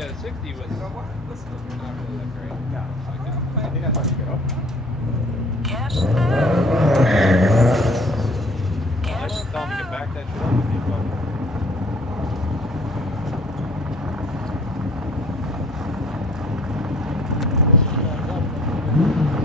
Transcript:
Yeah, the 60 was. You know what? Listen, Not really that great. no, I think that's how you get up. Cash Well, I Cash want to tell him to get back that shit up with me, but.